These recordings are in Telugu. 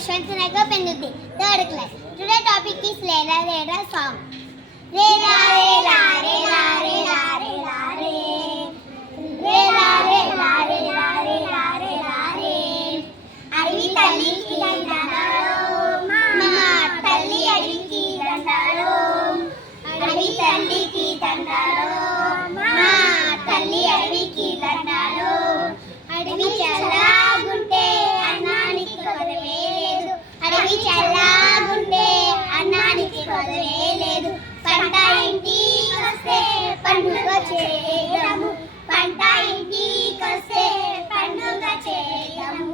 Yashwant Nagar, Penduti, 3rd class. Today topic is Rera Rera song. Rera Rera Rera Rera Rera Re. Rera Rera Rera Rera Rera Re. Avi talli ki dandalo, mama talli adiki dandalo. Avi talli ki dandalo, mama talli adiki dandalo. Adavi chalagunte annaniki kodave ledu. Adavi chalagunte annaniki kodave ledu. Panta intikoste panduga chedamu. Panta intikoste panduga chedamu.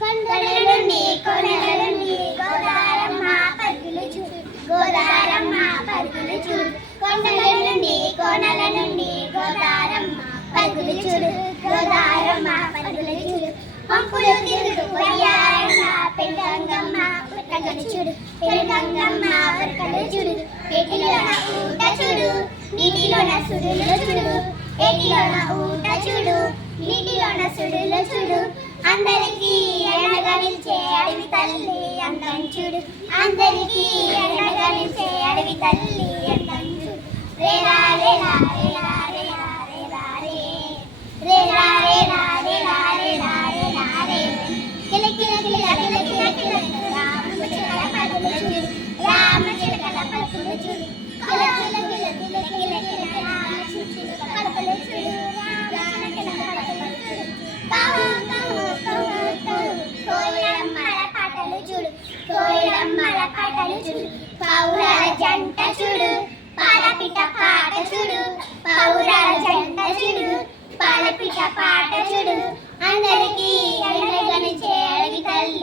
కొండలనుండి కొనలనుండి గోదారమ్మ పరుగులు చూడు. గోదారమ్మ పరుగులు చూడు. కొండలనుండి కోనల నుండి గోదారమ్మ పరుగులు చూడు. గోదారమ్మ పరుగులు చూడు. పంపులు తిరుగుతూ పోయారమ్మ పెళ్ళంగమ్మ పరుగులు చూడు. పెళ్ళంగమ్మ పరుగులు చూడు. ఏటిలోన ఊట చూడు. నీటిలోన సుడులు చూడు. ఏటిలోన ఊట చూడు. నీటిలోన సుడులు చూడు. అందరికీ ఎండగా నిలిచే అడవి తల్లి అందం చూడు. అందరికీ ఎండగా నిలిచే అడవి తల్లి అందం చూడు. రేరా రేరా రేరా రేరా రేరా రే. రేరా రేరా రేరా రేరా రేరా రే. కిల కిల కిల కిల కిల కిల రామ చిలకల పలుకులు చూడు. రామ చిలకల పలుకులు చూడు. కిల కిల కిల కిల కిల కిల రామ చిలకల పలుకులు చూడు. రామ చిలకల పలుకులు చూడు. కావు కావు కావు కావు కోయిలమ్మల పాటలు చూడు. కోయిలమ్మల పాటలు చూడు. పౌరాల జంట చూడు. పాలపిట పాట చూడు. పౌరాల జంట చూడు. పాలపిట పాట చూడు. అందరికీ ఎండగనిచే అడవి తల్లి